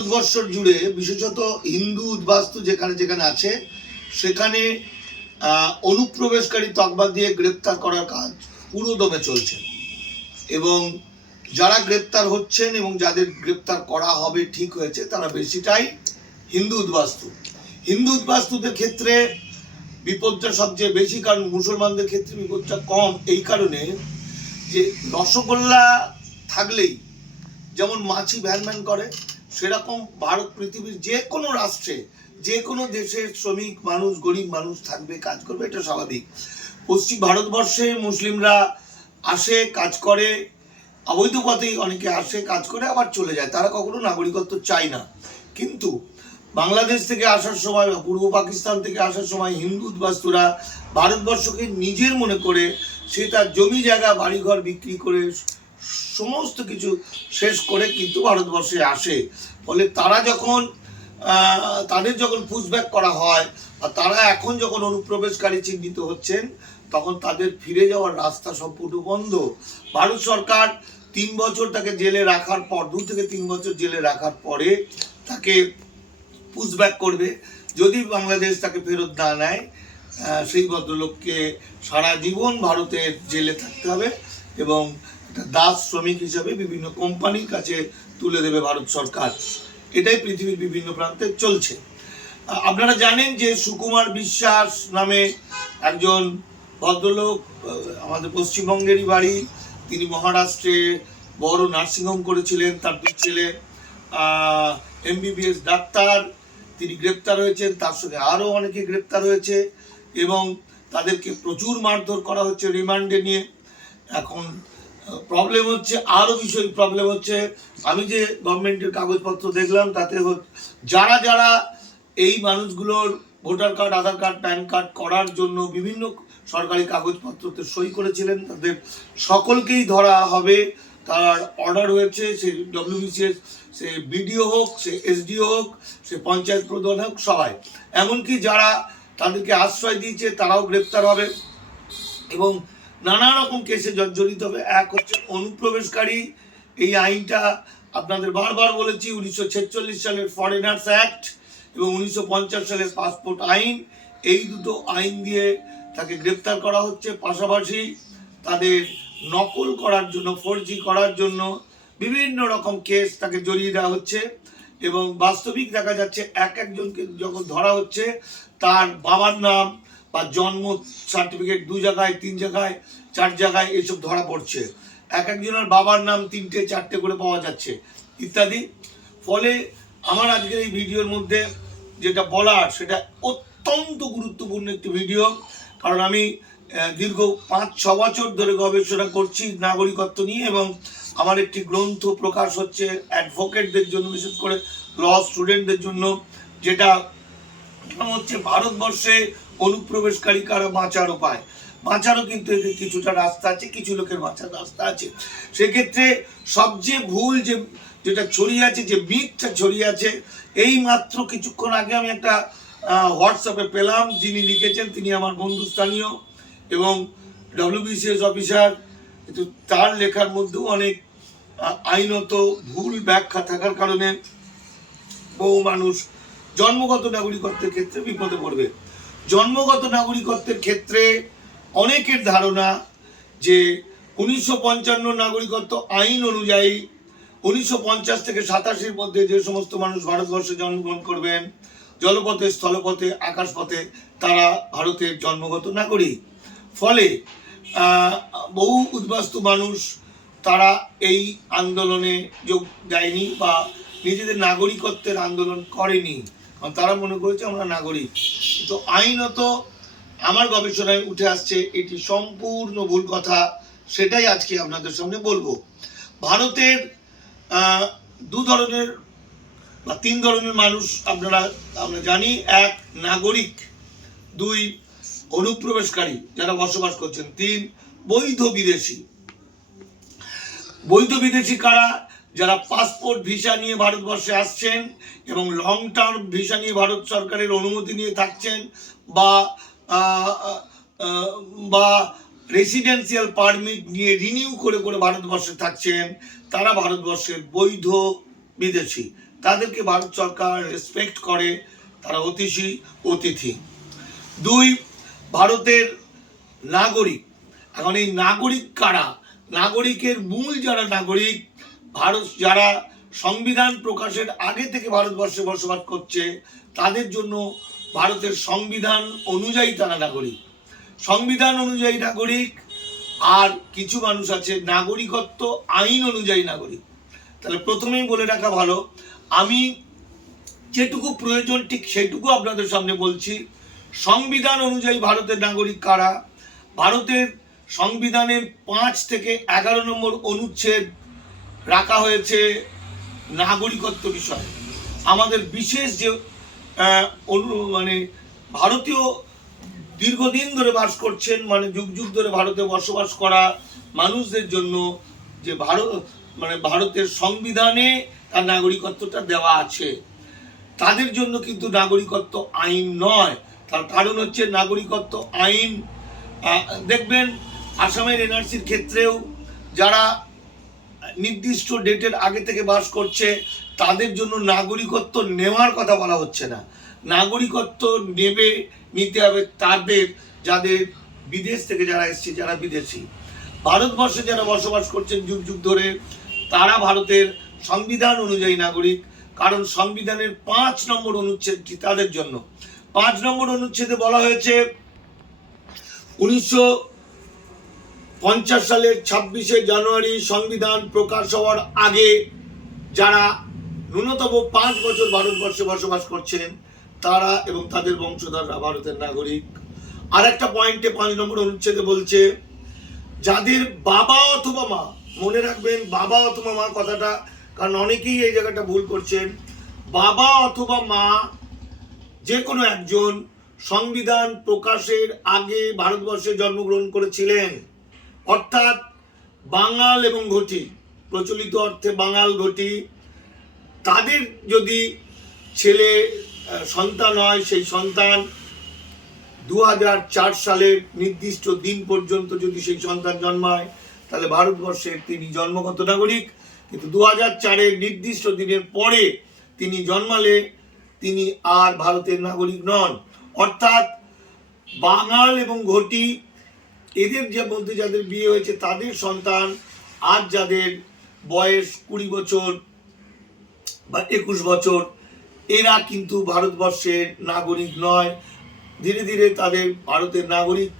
ভারতবর্ষ জুড়ে, বিশেষত হিন্দু উদ্বাস্তু যেখানে যেখানে আছে, সেখানে অনুপ্রবেশকারী তকমা দিয়ে গ্রেপ্তার করার কাজ পুরো দমে চলছে। এবং যারা গ্রেপ্তার হচ্ছেন এবং যাদের গ্রেপ্তার করা হবে, ঠিক হয়েছে, তারা বেশিটাই হিন্দু উদ্বাস্তু। হিন্দু উদ্বাস্তুদের ক্ষেত্রে বিপদটা সবচেয়ে বেশি, কারণ মুসলমানদের ক্ষেত্রে বিপদটা কম। এই কারণে যে রসগোল্লা থাকলেই, যেমন মাছি ভ্যান ভ্যান করে সেরকম ভারত, পৃথিবীর যে কোনো রাষ্ট্রে, যে কোনো দেশের শ্রমিক মানুষ, গরিব মানুষ থাকবে, কাজ করবে, এটা স্বাভাবিক। পশ্চিম ভারতবর্ষে মুসলিমরা আসে, কাজ করে, অবৈধ পথেই অনেকে আসে, কাজ করে, আবার চলে যায়। তারা কখনো নাগরিকত্ব চায় না। কিন্তু বাংলাদেশ থেকে আসার সময় বা পূর্ব পাকিস্তান থেকে আসার সময় হিন্দু উদ্বাস্তুরা ভারতবর্ষকে নিজের মনে করে সে তার জমি জায়গা, বাড়িঘর বিক্রি করে সমস্ত কিছু শেষ করে কিন্তু ভারতবর্ষে আসে। ফলে তারা যখন তাদের যখন পুশব্যাক করা হয় আর তারা এখন যখন অনুপ্রবেশকারী চিহ্নিত হচ্ছেন, তখন তাদের ফিরে যাওয়ার রাস্তা সম্পূর্ণ বন্ধ। ভারত সরকার তিন বছর তাকে জেলে রাখার পর, দু থেকে তিন বছর জেলে রাখার পরে তাকে পুশব্যাক করবে। যদি বাংলাদেশ তাকে ফেরত না নেয় সেই ভদ্রলোককে সারা জীবন ভারতের জেলে থাকতে হবে এবং একটা দাস শ্রমিক হিসাবে বিভিন্ন কোম্পানির কাছে তুলে দেবে ভারত সরকার। এটাই পৃথিবীর বিভিন্ন প্রান্তে চলছে। আপনারা জানেন যে সুকুমার বিশ্বাস নামে একজন ভদ্রলোক আমাদের পশ্চিমবঙ্গেরই বাড়ি, তিনি মহারাষ্ট্রে বড় নার্সিংহোম করেছিলেন, তার দুই ছেলে এমবিবিএস ডাক্তার, তিনি গ্রেপ্তার হয়েছেন, তার সঙ্গে আরও অনেকে গ্রেপ্তার হয়েছে এবং তাদেরকে প্রচুর মারধর করা হচ্ছে রিমান্ডে নিয়ে। এখন প্রবলেম হচ্ছে আরও বিষয় প্রবলেম হচ্ছে। আমি যে গভর্নমেন্টের কাগজপত্র দেখলাম, তাতে যারা যারা এই মানুষগুলোর voter card Aadhaar card PAN card করার জন্য বিভিন্ন সরকারি কাগজপত্রতে সই করেছিলেন, তাদের সকলকেই ধরা হবে। তার অর্ডার হয়েছে, সে ডব্লিউবিসিএস সে বিডিও হোক, সে এসডিও হোক, সে পঞ্চায়েত প্রধান হোক, সবাই। এমনকি যারা তাদেরকে আশ্রয় দিয়েছে, তারাও গ্রেপ্তার হবে। এবং নানা রকম কেসে জর্জরিত হবে। এক হচ্ছে অনুপ্রবেশকারী। এই আইনটা আপনাদের বারবার বলেছি, উনিশশো ছেচল্লিশ সালের ফরেনার্স অ্যাক্ট এবং উনিশশো পঞ্চাশ সালের পাসপোর্ট আইন। এই দুটো আইন দিয়ে তাকে গ্রেপ্তার করা হচ্ছে। পাশাপাশি তাদের নকল করার জন্য, ফোরজি করার জন্য বিভিন্ন রকম কেস তাকে জড়িয়ে দেওয়া হচ্ছে এবং বাস্তবিক দেখা যাচ্ছে এক একজনকে যখন ধরা হচ্ছে, তার বাবার নাম বা জন্ম সার্টিফিকেট দু জায়গায়, তিন জায়গায়, চার জায়গায় এসব ধরা পড়ছে। এক একজনের বাবার নাম তিনটে, চারটে করে পাওয়া যাচ্ছে, ইত্যাদি। ফলে আমার আজকের এই ভিডিওর মধ্যে যেটা বলার, সেটা অত্যন্ত গুরুত্বপূর্ণ একটি ভিডিও। কারণ আমি দীর্ঘ পাঁচ, ছ বছর ধরে গবেষণা করছি নাগরিকত্ব নিয়ে এবং আমার একটি গ্রন্থ প্রকাশ হচ্ছে অ্যাডভোকেটদের জন্য, বিশেষ করে ল স্টুডেন্টদের জন্য, যেটা হচ্ছে ভারতবর্ষে অনুপ্রবেশকারী কারা বাঁচার উপায় বাঁচারও কিন্তু এদের কিছুটা রাস্তা আছে, কিছু লোকের বাঁচার রাস্তা আছে। সেক্ষেত্রে সবচেয়ে ভুল যে, যেটা ছড়িয়ে আছে, যে মিথটা ছড়িয়ে আছে, এই মাত্র কিছুক্ষণ আগে আমি একটা হোয়াটসঅ্যাপে পেলাম, যিনি লিখেছেন, তিনি আমার বন্ধু স্থানীয় এবং ডব্লিউবিসিএস অফিসার। কিন্তু তার লেখার মধ্যেও অনেক আইনত ভুল ব্যাখ্যা থাকার কারণে বহু মানুষ জন্মগত নাগরিকত্বের ক্ষেত্রে বিপদে পড়বে। জন্মগত নাগরিকত্বের ক্ষেত্রে অনেকের ধারণা যে উনিশশো পঞ্চান্ন নাগরিকত্ব আইন অনুযায়ী উনিশশো পঞ্চাশ থেকে সাতাশির মধ্যে যে সমস্ত মানুষ ভারতবর্ষে জন্মগ্রহণ করবেন, জলপথে, স্থলপথে, আকাশপথে, তারা ভারতের জন্মগত নাগরিক। ফলে বহু উদ্বাস্তু মানুষ তারা এই আন্দোলনে যোগ দেয়নি বা নিজেদের নাগরিকত্বের আন্দোলন করেনি। তারা মনে করেছে আমরা নাগরিক। তো আইনত আমার গবেষণায় উঠে আসছে, এটি সম্পূর্ণ ভুল কথা, সেটাই আজকে আপনাদের সামনে বলব। ভারতের দু ধরনের বা তিন ধরনের মানুষ আপনারা, আমরা জানি, এক, নাগরিক, দুই, অনুপ্রবেশকারী, যারা বসবাস করছেন, তিন, বৈধ বিদেশি। বৈধ বিদেশি কারা? যারা পাসপোর্ট ভিসা নিয়ে ভারতবর্ষে আসছেন এবং লং টার্ম ভিসা নিয়ে ভারত সরকারের অনুমতি নিয়ে থাকছেন বা বা রেসিডেন্সিয়াল পারমিট নিয়ে রিনিউ করে করে ভারতবর্ষে থাকছেন, তারা ভারতবর্ষের বৈধ বিদেশি। তাদেরকে ভারত সরকার রেসপেক্ট করে, তারা অতিথি অতিথি। দুই, ভারতের নাগরিক। এখন এই নাগরিক কারা? নাগরিকের মূল যারা নাগরিক ভারত যারা সংবিধান প্রকাশের আগে থেকে ভারতবর্ষে বসবাস করছে, তাদের জন্য ভারতের সংবিধান অনুযায়ী তারা নাগরিক। সংবিধান অনুযায়ী নাগরিক, আর কিছু মানুষ আছে নাগরিকত্ব আইন অনুযায়ী নাগরিক। তাহলে প্রথমেই বলে রাখা ভালো, আমি যেটুকু প্রয়োজন ঠিক সেটুকু আপনাদের সামনে বলছি, সংবিধান অনুযায়ী ভারতের নাগরিক কারা? ভারতের সংবিধানের পাঁচ থেকে এগারো নম্বর অনুচ্ছেদ রাখা হয়েছে নাগরিকত্ব বিষয়ে। আমাদের বিশেষ যে মানে ভারতীয় দীর্ঘদিন ধরে বাস করছেন মানে যুগ যুগ ধরে ভারতে বসবাস করা মানুষদের জন্য যে ভারত মানে ভারতের সংবিধানে তার নাগরিকত্বটা দেওয়া আছে, তাদের জন্য কিন্তু নাগরিকত্ব আইন নয়। তার কারণ হচ্ছে নাগরিকত্ব আইন দেখবেন আসামের এনআরসির ক্ষেত্রেও যারা নির্দিষ্ট ডেটের আগে থেকে বাস করছে, তাদের জন্য নাগরিকত্ব নেওয়ার কথা বলা হচ্ছে না। নাগরিকত্ব নেবে, নিতে হবে তাদের, যাদের বিদেশ থেকে যারা এসছে, যারা বিদেশি। ভারতবর্ষে যারা বসবাস করছেন যুগ যুগ ধরে, তারা ভারতের সংবিধান অনুযায়ী নাগরিক, কারণ সংবিধানের পাঁচ নম্বর অনুচ্ছেদটি তাদের জন্য। পাঁচ নম্বর অনুচ্ছেদে বলা হয়েছে, উনিশশো পঞ্চাশ সালের ছাব্বিশে জানুয়ারি সংবিধান প্রকাশ হওয়ার আগে যারা ন্যূনতম পাঁচ বছর ভারতবর্ষে বসবাস করছেন তারা এবং তাদের বংশধররা ভারতের নাগরিক। আর একটা পয়েন্টে পাঁচ নম্বর অনুচ্ছেদে বলছে, যাদের বাবা অথবা মা, মনে রাখবেন বাবা অথবা মা কথাটা, কারণ অনেকেই এই জায়গাটা ভুল করছেন, বাবা অথবা মা যে কোনো একজন সংবিধান প্রকাশের আগে ভারতবর্ষে জন্মগ্রহণ করেছিলেন। অর্থাৎ বাঙাল এবং ঘটি, প্রচলিত অর্থে বাঙাল ঘটি, তাদের যদি ছেলে সন্তান হয়, সেই সন্তান দু সালের নির্দিষ্ট দিন পর্যন্ত যদি সেই সন্তান জন্মায়, তাহলে ভারতবর্ষের তিনি জন্মগত নাগরিক। কিন্তু দু হাজার চারের নির্দিষ্ট দিনের পরে তিনি জন্মালে তিনি আর ভারতের নাগরিক নন। অর্থাৎ বাঙাল এবং ঘটি এদের যে মধ্যে যাদের বিয়ে হয়েছে তাদের সন্তান, আজ যাদের বয়স কুড়ি বছর বা একুশ বছর, এরা কিন্তু ভারতবর্ষের নাগরিক নয়। ধীরে ধীরে তাদের ভারতের নাগরিক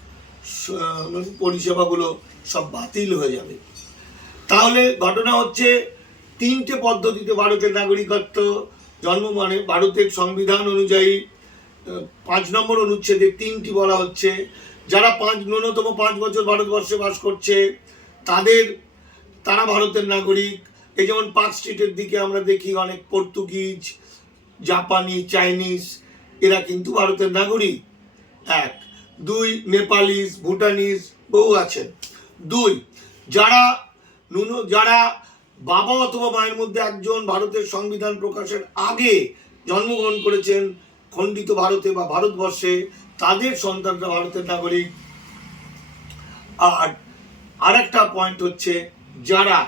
পরিষেবাগুলো সব বাতিল হয়ে যাবে। তাহলে ঘটনা হচ্ছে তিনটে পদ্ধতিতে ভারতের নাগরিকত্ব, জন্ম মানে ভারতের সংবিধান অনুযায়ী পাঁচ নম্বর অনুচ্ছেদে তিনটি বলা হচ্ছে। যারা পাঁচ, ন্যূনতম পাঁচ বছর ভারতবর্ষে বাস করছে, তাদের, তারা ভারতের নাগরিক। এই যেমন পার্ক স্ট্রিটের দিকে আমরা দেখি অনেক পর্তুগিজ, জাপানি, চাইনিজ, এরা কিন্তু ভারতের নাগরিক। এক, দুই, নেপালিজ, ভুটানিজ, বহু আছেন। দুই, যারা নুন যারা বাবা অথবা মায়ের মধ্যে একজন ভারতের সংবিধান প্রকাশের আগে জন্মগ্রহণ করেছেন, খণ্ডিত ভারতে বা ভারতবর্ষে তাদের সন্তানরা ভারতের নাগরিক। আর আরেকটা পয়েন্ট হচ্ছে যারা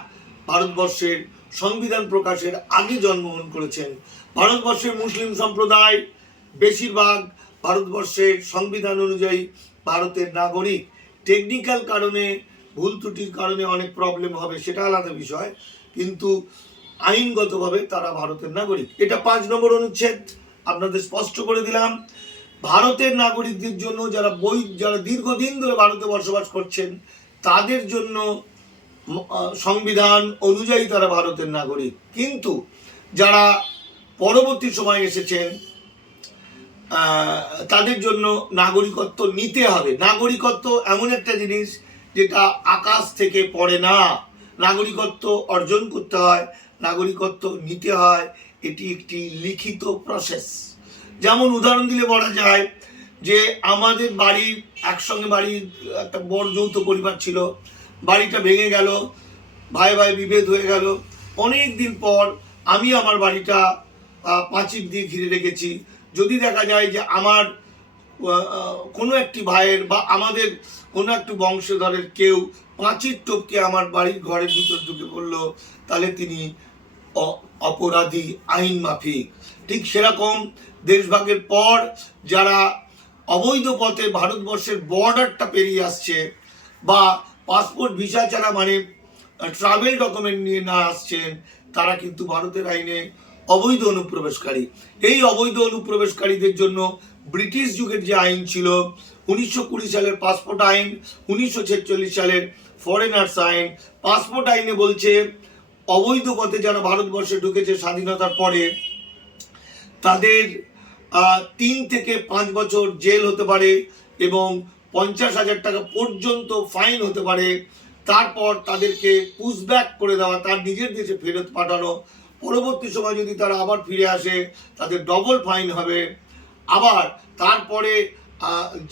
ভারতবর্ষের সংবিধান প্রকাশের আগে জন্মগ্রহণ করেছেন। ভারতবর্ষের মুসলিম সম্প্রদায় বেশিরভাগ ভারতবর্ষের সংবিধান অনুযায়ী ভারতের নাগরিক। টেকনিক্যাল কারণে, ভুল ত্রুটির কারণে অনেক প্রবলেম হবে, সেটা আলাদা বিষয়। কিন্তু আইনগতভাবে তারা ভারতের নাগরিক। এটা পাঁচ নম্বর অনুচ্ছেদ। আপনাদের স্পষ্ট করে দিলাম। ভারতের নাগরিকদের জন্য যারা বই, যারা দীর্ঘদিন ধরে ভারতে বসবাস করছেন, তাদের জন্য সংবিধান অনুযায়ী তারা ভারতের নাগরিক। কিন্তু যারা পরবর্তী সময় এসেছেন তাদের জন্য নাগরিকত্ব নিতে হবে। নাগরিকত্ব এমন একটা জিনিস যেটা আকাশ থেকে পড়ে না। নাগরিকত্ব অর্জন করতে হয়, নাগরিকত্ব নিতে হয়, এটি একটি লিখিত প্রসেস যেমন উদাহরণ দিলে বলা যায় যে আমাদের বাড়ি, একসঙ্গে বাড়ির একটা বড় যৌথ পরিবার ছিল, বাড়িটা ভেঙে গেল, ভাই ভাই বিভেদ হয়ে গেল। অনেক দিন পর আমি আমার বাড়িটা পাঁচিল দিয়ে ঘিরে রেখেছি। যদি দেখা যায় যে আমার কোনো একটি ভাইয়ের বা আমাদের কোনো একটি বংশধরের কেউ পাঁচির টপকে আমার বাড়ির ঘরের ভিতর ঢুকে পড়ল, তাহলে তিনি অপরাধী, আইন মাফিক। ঠিক সেরকম দেশভাগের পর যারা অবৈধ পথে ভারতবর্ষের বর্ডারটা পেরিয়ে আসছে বা পাসপোর্ট ভিসা ছাড়া মানে ট্রাভেল ডকুমেন্ট নিয়ে না আসছেন, তারা কিন্তু ভারতের আইনে অবৈধ অনুপ্রবেশকারী। এই অবৈধ অনুপ্রবেশকারীদের জন্য ব্রিটিশ যুগের যে আইন ছিল, উনিশশো কুড়ি সালের পাসপোর্ট আইন, উনিশশো ছেচল্লিশ সালের ফরেনার্স আইন, পাসপোর্ট আইনে বলছে অবৈধ পথে যারা ভারতবর্ষে ঢুকেছে স্বাধীনতার পরে, তাদের তিন থেকে পাঁচ বছর জেল হতে পারে এবং পঞ্চাশ হাজার টাকা পর্যন্ত ফাইন হতে পারে। তারপর তাদেরকে পুশব্যাক করে দেওয়া, তার নিজের দেশে ফেরত পাঠানো। পরবর্তী সময় যদি তারা আবার ফিরে আসে, তাদের ডবল ফাইন হবে। আবার তারপরে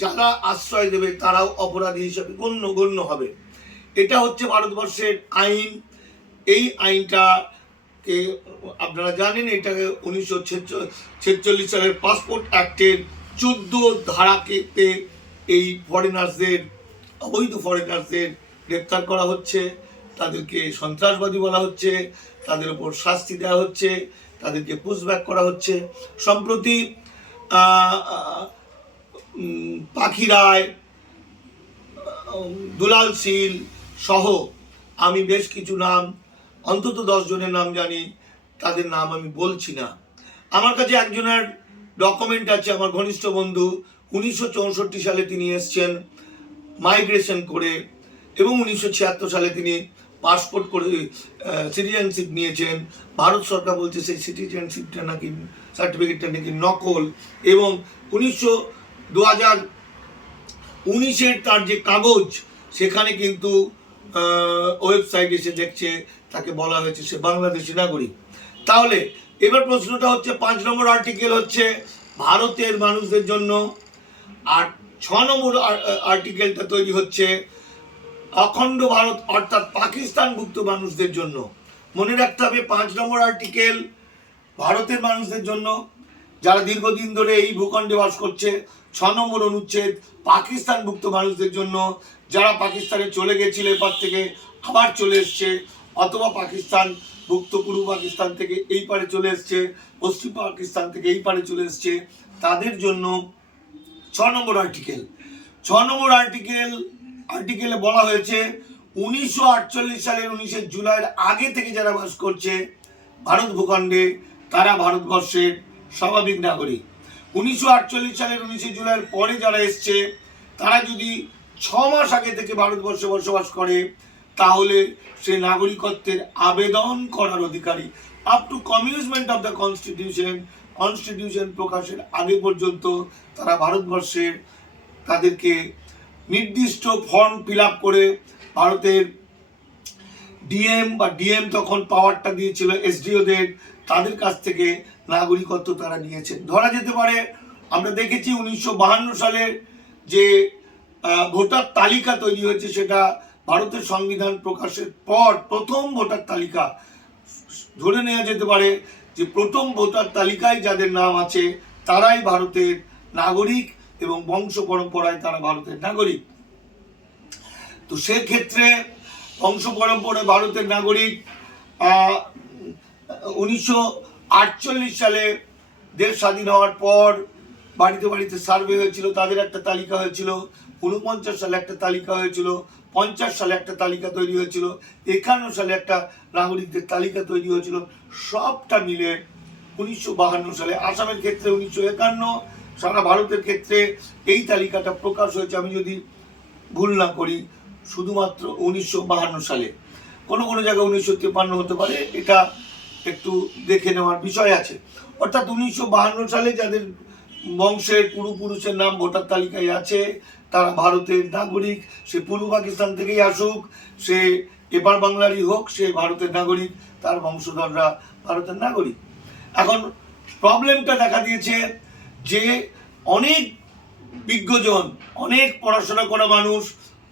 যারা আশ্রয় দেবে, তারাও অপরাধী হিসেবে গণ্য গণ্য হবে। এটা হচ্ছে ভারতবর্ষের আইন। এই আইনটা কে, আপনারা জানেন এটাকে উনিশশো ছেচল্লিশ সালের পাসপোর্ট অ্যাক্টের চোদ্দ ধারাকেতে এই ফরেনার্সদের অবৈধ ফরেনার্সদের গ্রেপ্তার করা হচ্ছে। তাদেরকে সন্ত্রাসবাদী বলা হচ্ছে, তাদের উপর শাস্তি দেওয়া হচ্ছে, তাদেরকে পুশব্যাক করা হচ্ছে। সম্প্রতি পাখি রায় দুলাল শীল সহ আমি বেশ কিছু নাম অন্তত জনের নাম জানি, তাদের নাম আমি বলছি না। আমার কাছে একজনের ডকুমেন্ট আছে, আমার ঘনিষ্ঠ বন্ধু, উনিশশো চৌষট্টি সালে তিনি এসছেন মাইগ্রেশন করে এবং উনিশশো ছিয়াত্তর সালে তিনি পাসপোর্ট করে সিটিজেনশিপ নিয়েছেন। ভারত সরকার বলছে সেই সিটিজেনশিপটা নাকি সার্টিফিকেটটা নাকি নকল এবং উনিশশো দু হাজার উনিশের তার যে কাগজ, সেখানে কিন্তু ওয়েবসাইট এসে দেখছে তাকে বলা হয়েছে, সে বাংলাদেশি নাগরিক। তাহলে এবার প্রশ্নটা হচ্ছে, পাঁচ নম্বর আর্টিকেল হচ্ছে ভারতের মানুষদের জন্য, আর ছ নম্বর আর্টিকেলটা তৈরি হচ্ছে অখণ্ড ভারত, অর্থাৎ পাকিস্তানভুক্ত মানুষদের জন্য। মনে রাখতে হবে, পাঁচ নম্বর আর্টিকেল ভারতের মানুষদের জন্য। যারা দীর্ঘদিন ধরে এই ভূখণ্ডে বাস করছে, ছ নম্বর অনুচ্ছেদ, পাকিস্তানভুক্ত মানুষদের জন্য। যারা পাকিস্তানে চলে গেছিল এপার থেকে, আবার চলে এসছে। অথবা পাকিস্তান ভুক্ত পূর্ব পাকিস্তান থেকে এই পারে চলে এসছে, পশ্চিম পাকিস্তান থেকে এই পারে চলে এসছে। তাদের জন্য ছ নম্বর আর্টিকেল ছ নম্বর আর্টিকেল আর্টিকেলে বলা হয়েছে, উনিশশো আটচল্লিশ সালের উনিশে জুলাইয়ের আগে থেকে যারা বাস করছে ভারত ভূখণ্ডে, তারা ভারতবর্ষের স্বাভাবিক নাগরিক। উনিশশো আটচল্লিশ সালের উনিশে জুলাইয়ের পরে যারা এসছে, তারা যদি ছ মাস আগে থেকে ভারতবর্ষে বসবাস করে তাহলে সে নাগরিকত্বের আবেদন করার অধিকারী up to commencement of the constitution constitution প্রকাশের আগে পর্যন্ত তারা ভারতবর্ষের তাদেরকে নির্দিষ্ট ফর্ম ফিল করে ভারতের ডিএম বা ডিএম তখন পাওয়ারটা দিয়েছিল এসডিওদের তাদের কাছ থেকে নাগরিকত্ব তারা নিয়েছেন ধরা যেতে পারে, আমরা দেখেছি উনিশশো বাহান্ন সালে যে ভোটার তালিকা তৈরি হয়েছে সেটা ভারতের সংবিধান প্রকাশের পর প্রথম ভোটার তালিকা ধরে নেওয়া যেতে পারে যে প্রথম ভোটার তালিকায় যাদের নাম আছে, তারাই ভারতের নাগরিক এবং বংশ পরম্পরায় তারা ভারতের নাগরিক। তো সেক্ষেত্রে বংশ পরম্পরায় ভারতের নাগরিক উনিশশো আটচল্লিশ সালে দেশ স্বাধীন হওয়ার পর বাড়িতে বাড়িতে সার্ভে হয়েছিল, তাদের একটা তালিকা হয়েছিল উনপঞ্চাশ সালে একটা তালিকা হয়েছিল, পঞ্চাশ সালে একটা তালিকা তৈরি হয়েছিল, একান্ন সালে একটা নাগরিকদের তালিকা তৈরি হয়েছিল, সবটা মিলে উনিশশো বাহান্ন সালে আসামের ক্ষেত্রে উনিশশো একান্ন, সারা ভারতের ক্ষেত্রে এই তালিকাটা প্রকাশ হয়েছে। আমি যদি ভুল না করি, শুধুমাত্র উনিশশো বাহান্ন সালে। কোনো কোনো জায়গায় উনিশশো তিপ্পান্ন হতে পারে, এটা একটু দেখে নেওয়ার বিষয় আছে। অর্থাৎ উনিশশো সালে যাদের বংশের পূর্বপুরুষের নাম ভোটার তালিকায় আছে তারা ভারতের নাগরিক, সে পূর্ব পাকিস্তান থেকেই আসুক, সে এপার বাংলারই হোক, সে ভারতের নাগরিক, তার বংশধররা ভারতের নাগরিক। এখন প্রবলেমটা দেখা দিয়েছে যে অনেক বিজ্ঞজন, অনেক পড়াশোনা করা মানুষ,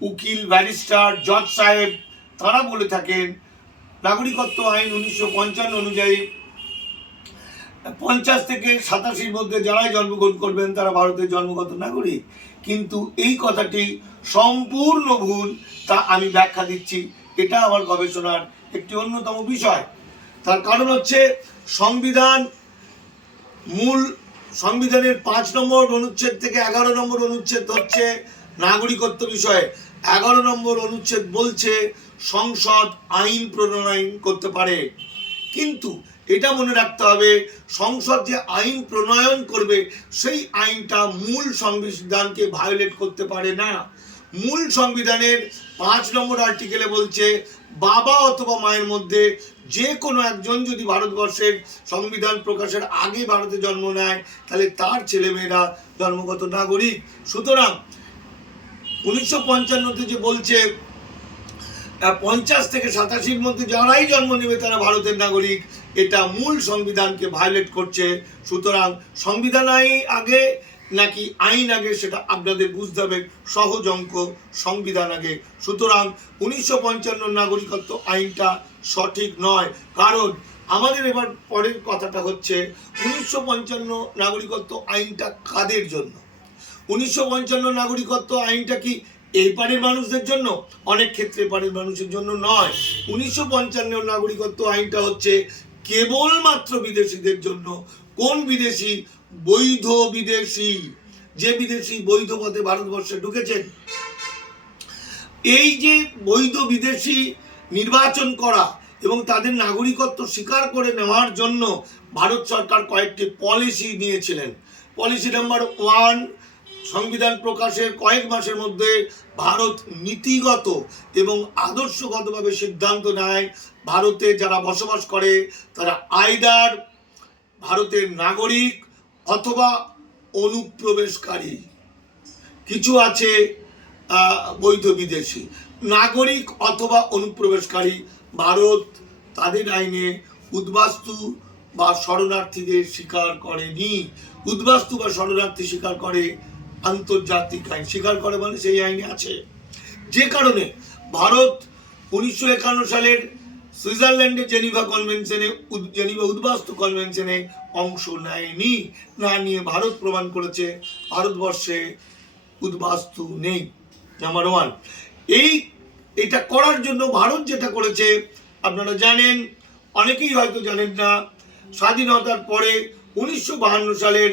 উকিল, ব্যারিস্টার, জজ সাহেব, তারা বলে থাকেন, নাগরিকত্ব আইন উনিশশো পঞ্চান্ন অনুযায়ী পঞ্চাশ থেকে সাতাশির মধ্যে যারাই জন্মগ্রহণ করবেন, তারা ভারতের জন্মগত নাগরিক। কিন্তু এই কথাটি সম্পূর্ণ ভুল তা আমি ব্যাখ্যা দিচ্ছি। এটা আমার গবেষণার একটি অন্যতম বিষয়। তার কারণ হচ্ছে সংবিধান মূল সংবিধানের পাঁচ নম্বর অনুচ্ছেদ থেকে এগারো নম্বর অনুচ্ছেদ হচ্ছে নাগরিকত্ব বিষয়ে। এগারো নম্বর অনুচ্ছেদ বলছে সংসদ আইন প্রণয়ন করতে পারে। কিন্তু এটা মনে রাখতে হবে, সংসদ যে আইন প্রণয়ন করবে, সেই আইনটা মূল সংবিধানকে ভায়োলেট করতে পারে না। মূল সংবিধানের পাঁচ নম্বর আর্টিকেলে বলছে, বাবা অথবা মায়ের মধ্যে যে কোনো একজন যদি ভারতবর্ষের সংবিধান প্রকাশের আগে ভারতে জন্ম নেয়, তাহলে তার ছেলেমেয়েরা জন্মগত নাগরিক। সুতরাং উনিশশো পঞ্চান্নতে যে বলছে পঞ্চাশ থেকে সাতাশির মধ্যে যারাই জন্ম নেবে তারা ভারতের নাগরিক এটা মূল সংবিধানকে ভায়োলেট করছে। সুতরাং সংবিধান আগে নাকি আইন আগে সেটা আপনাদের বুঝতে হবে। সহজ অঙ্ক, সংবিধান আগে। সুতরাং উনিশশো পঞ্চান্ন নাগরিকত্ব আইনটা সঠিক নয়। কারণ আমাদের এবার পরের কথাটা হচ্ছে, উনিশশো পঞ্চান্ন নাগরিকত্ব আইনটা কাদের জন্য? উনিশশো পঞ্চান্ন নাগরিকত্ব আইনটা কি এই পারের মানুষদের জন্য? অনেক ক্ষেত্রে পারের মানুষের জন্য নয়। উনিশশো পঞ্চান্ন নাগরিকত্ব আইনটা হচ্ছে কেবলমাত্র বিদেশিদের জন্য কোন বিদেশি? বৈধ বিদেশি। যে বিদেশি বৈধ পথে ভারতবর্ষে ঢুকেছেন, এই যে বৈধ বিদেশি নির্বাচন করা এবং তাদের নাগরিকত্ব স্বীকার করে নেওয়ার জন্য ভারত সরকার কয়েকটি পলিসি নিয়েছিলেন। পলিসি নাম্বার ওয়ান সংবিধান প্রকাশের কয়েক মাসের মধ্যে ভারত নীতিগত এবং আদর্শগতভাবে সিদ্ধান্ত নেয়। ভারতে যারা বসবাস করে, তারা আইদার ভারতের নাগরিক অথবা অনুপ্রবেশকারী। কিছু আছে বৈধ বিদেশি। নাগরিক অথবা অনুপ্রবেশকারী ভারত তাদের আইনে উদ্বাস্তু বা শরণার্থীদের স্বীকার করেনি। উদ্বাস্তু বা শরণার্থী স্বীকার করে আন্তর্জাতিক আইন। স্বীকার করে মানে সেই আইনে আছে। যে কারণে ভারত উনিশশো একান্ন সালের সুইজারল্যান্ডে জেনিভা কনভেনশনে জেনিভা উদ্বাস্তু কনভেনশনে অংশ নেয়নি। না নিয়ে ভারত প্রমাণ করেছে, ভারতবর্ষে উদ্বাস্তু নেই নাম্বার ওয়ান এই, এটা করার জন্য ভারত যেটা করেছে, আপনারা জানেন, অনেকেই হয়তো জানেন না, স্বাধীনতার পরে উনিশশো সালের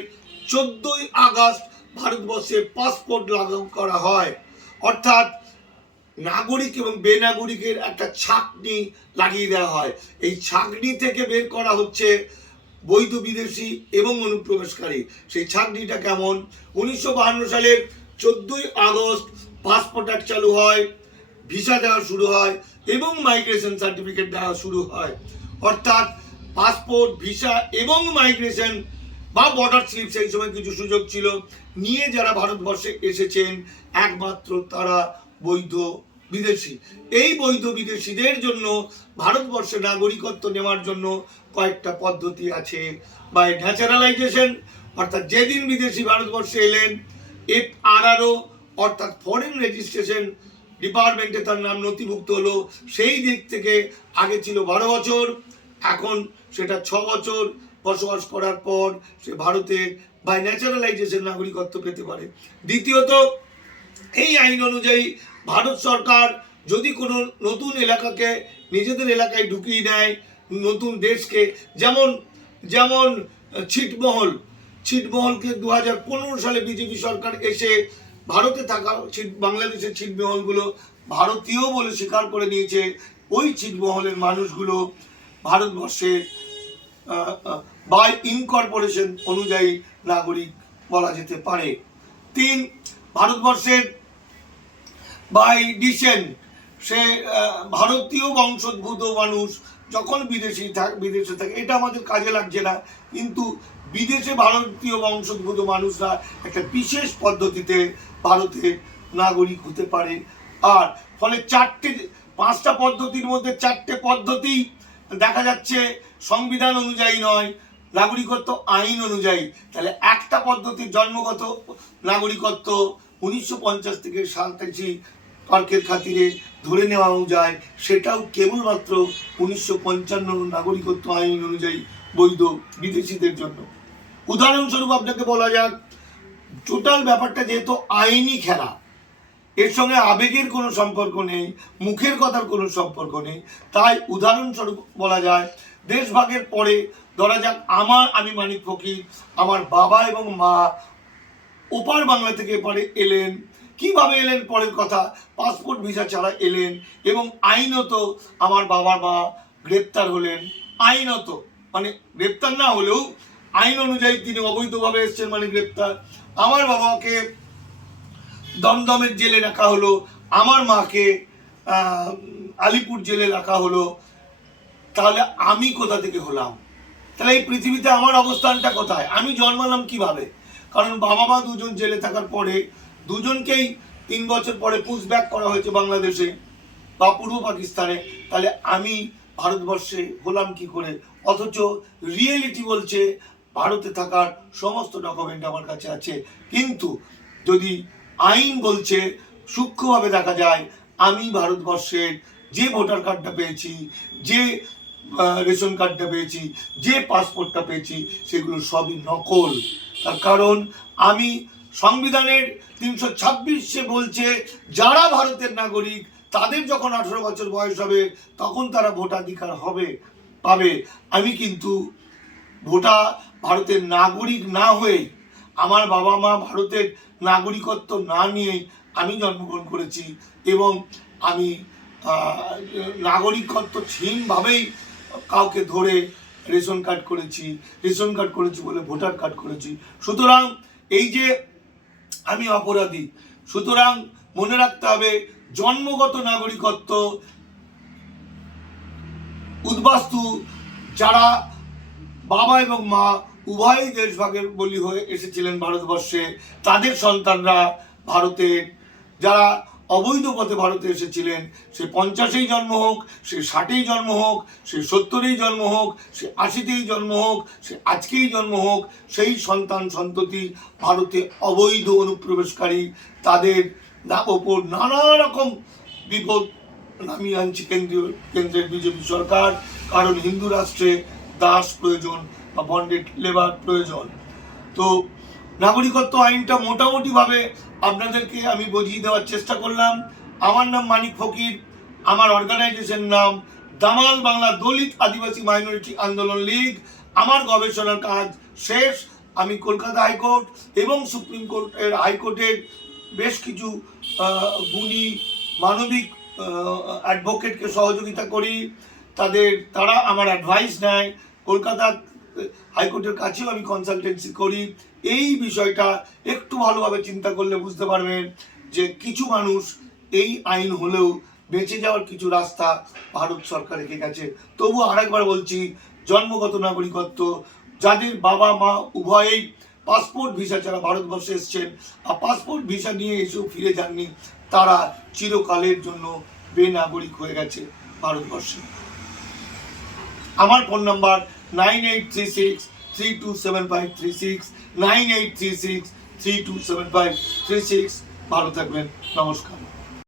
চোদ্দই আগস্ট ভারতবর্ষে পাসপোর্ট লাগু করা হয়। অর্থাৎ নাগরিক এবং বেনাগরিকের একটা ছাকনি লাগিয়ে দেওয়া হয়। এই ছাকনি থেকে বের করা হচ্ছে বৈধ বিদেশি এবং অনুপ্রবেশকারী। সেই ছাকনিটা কেমন? উনিশশো সালের চোদ্দই আগস্ট পাসপোর্ট অ্যাক্ট চালু হয় ভিসা দেওয়া শুরু হয় এবং মাইগ্রেশন সার্টিফিকেট দেওয়া শুরু হয়। অর্থাৎ পাসপোর্ট ভিসা এবং মাইগ্রেশন বা বর্ডার স্লিপ সেই সময় কিছু সুযোগ ছিল। নিয়ে যারা ভারতবর্ষে এসেছেন, একমাত্র তারা বৈধ বিদেশি। এই বৈধ বিদেশিদের জন্য ভারতবর্ষে নাগরিকত্ব নেওয়ার জন্য কয়েকটা পদ্ধতি আছে। বা ন্যাচারালাইজেশন অর্থাৎ যেদিন বিদেশি ভারতবর্ষে এলেন এফ আরআরও অর্থাৎ ফরেন রেজিস্ট্রেশন ডিপার্টমেন্টে তার নাম নথিভুক্ত হলো। সেই দিক থেকে আগে ছিল বারো বছর, এখন সেটা ছ বছর। বসবাস করার পর সে ভারতের বাই ন্যাচারালাইজেশন নাগরিকত্ব পেতে পারে। দ্বিতীয়ত, এই আইন অনুযায়ী ভারত সরকার যদি কোনো নতুন এলাকাকে নিজেদের এলাকায় ঢুকিয়ে দেয়, নতুন দেশকে, যেমন যেমন ছিটমহল, ছিটমহলকে দু হাজার পনেরো সালে বিজেপি সরকার এসে ভারতে থাকা ছিট, বাংলাদেশের ছিটমহলগুলো ভারতীয় বলে স্বীকার করে নিয়েছে। ওই ছিটমহলের মানুষগুলো ভারতবর্ষের বাই ইনকর্পোরেশন অনুযায়ী নাগরিক বলা যেতে পারে। তিন, ভারতবর্ষের বাই ডিসেন সে ভারতীয় বংশোদ্ভূত মানুষ যখন বিদেশি থাক, বিদেশে থাকে, এটা আমাদের কাজে লাগছে না, কিন্তু বিদেশে ভারতীয় বংশোদ্ভূত মানুষরা একটা বিশেষ পদ্ধতিতে ভারতের নাগরিক হতে পারে। আর, ফলে চারটে, পাঁচটা পদ্ধতির মধ্যে চারটে পদ্ধতি দেখা যাচ্ছে সংবিধান অনুযায়ী নয়, নাগরিকত্ব আইন অনুযায়ী। তাহলে একটা পদ্ধতির জন্মগত নাগরিকত্ব উনিশশো পঞ্চাশ থেকে সাতাশি তর্কের খাতিরে ধরে নেওয়াও যায়। সেটাও কেবলমাত্র উনিশশো পঞ্চান্ন নাগরিকত্ব আইন অনুযায়ী বৈধ বিদেশিদের জন্য। উদাহরণস্বরূপ আপনাকে বলা যাক, টোটাল ব্যাপারটা যেহেতু আইনি খেলা, এর সঙ্গে আবেগের কোনো সম্পর্ক নেই, মুখের কথার কোনো সম্পর্ক নেই, তাই উদাহরণস্বরূপ বলা যায় দেশভাগের পরে ধরা যাক আমার, আমি মানিক ফকির, আমার বাবা এবং মা ওপার বাংলা থেকে পরে এলেন। কীভাবে এলেন পরের কথা? পাসপোর্ট ভিসা ছাড়া এলেন এবং আইনত আমার বাবা মা গ্রেপ্তার হলেন। আইনত মানে গ্রেপ্তার না হলেও আইন অনুযায়ী তিনি অবৈধভাবে এসেছেন মানে গ্রেপ্তার। আমার বাবাকে দমদমের জেলে রাখা হলো, আমার মাকে আলিপুর জেলে রাখা হলো তাহলে আমি কোথা থেকে হলাম? তাহলে এই পৃথিবীতে আমার অবস্থানটা কোথায়? আমি জন্মালাম কীভাবে? কারণ বাবা মা দুজন জেলে থাকার পরে দুজনকেই তিন বছর পরে পুশ ব্যাক করা হয়েছে বাংলাদেশে বা পূর্ব পাকিস্তানে। তাহলে আমি ভারতবর্ষে হলাম কি করে? অথচ রিয়েলিটি বলছে ভারতে থাকার সমস্ত ডকুমেন্ট আমার কাছে আছে। কিন্তু যদি আইন বলছে সূক্ষ্মভাবে দেখা যায়, আমি ভারতবর্ষের যে ভোটার কার্ডটা পেয়েছি, যে রেশন কার্ডটা পেয়েছি, যে পাসপোর্টটা পেয়েছি, সেগুলো সবই নকল। তার কারণ আমি সংবিধানের তিনশো ছাব্বিশে বলছে, যারা ভারতের নাগরিক, তাদের যখন আঠেরো বছর বয়স হবে, তখন তারা ভোটাধিকার হবে, পাবে। আমি কিন্তু ভোটা ভারতের নাগরিক না হয়ে, আমার বাবা মা ভারতের নাগরিকত্ব না নিয়ে আমি জন্মগ্রহণ করেছি এবং আমি নাগরিকত্বহীনভাবেই কাউকে ধরে রেশন কার্ড করেছি, রেশন কার্ড করেছি বলে ভোটার কার্ড করেছি। সুতরাং এই যে আমি অপরাধী, সুতরাং মনে রাখতে হবে জন্মগত নাগরিকত্ব উদ্বাস্তু যারা বাবা এবং মা উভয়ই দেশভাগের বলি হয়ে এসেছিলেন ভারতবর্ষে, তাদের সন্তানরা ভারতের, যারা অবৈধ পথে ভারতে এসেছিলেন। সে পঞ্চাশেই জন্ম হোক, সে ষাটেই জন্ম হোক, সে সত্তরেই জন্ম হোক, সে আশিতেই জন্ম হোক, সে আজকেই জন্ম হোক, সেই সন্তান সন্ততি ভারতে অবৈধ অনুপ্রবেশকারী তাদের ওপর নানা রকম বিপদ নামিয়ে আনছে কেন্দ্রীয়, কেন্দ্রের বিজেপি সরকার, কারণ হিন্দু রাষ্ট্রে দাস প্রয়োজন বা বন্ডেড লেবার প্রয়োজন। তো নাগরিকত্ব আইনটা মোটামুটিভাবে আপনাদেরকে আমি বুঝিয়ে দেওয়ার চেষ্টা করলাম। আমার নাম মানিক ফকির, আমার অর্গানাইজেশন নাম দামাল বাংলা দলিত আদিবাসী মাইনরিটি আন্দোলন লীগ। আমার গবেষণার কাজ শেষ। আমি কলকাতা হাইকোর্ট এবং সুপ্রিম কোর্টের হাইকোর্টের বেশ কিছু গুণী মানবিক অ্যাডভোকেটকে সহযোগিতা করি। তাদের, তারা আমার অ্যাডভাইস নেয়। কলকাতা হাইকোর্টের কাছেও আমি কনসালটেন্সি করি। এই বিষয়টা একটু ভালোভাবে চিন্তা করলে বুঝতে পারবেন যে কিছু মানুষ এই আইন হলেও বেঁচে যাওয়ার কিছু রাস্তা ভারত সরকার রেখে গেছে। তবু আরেকবার বলছি, জন্মগত নাগরিকত্ব, যাদের বাবা মা উভয়েই পাসপোর্ট ভিসা ছাড়া ভারতবর্ষে এসছেন, আর পাসপোর্ট ভিসা নিয়ে এসেও ফিরে যাননি, তারা চিরকালের জন্য বেনাগরিক হয়ে গেছে ভারতবর্ষে। আমার phone number nine eight three six, three two seven five three six, nine eight three six, three two seven five three six. ভালো থাকবেন, নমস্কার।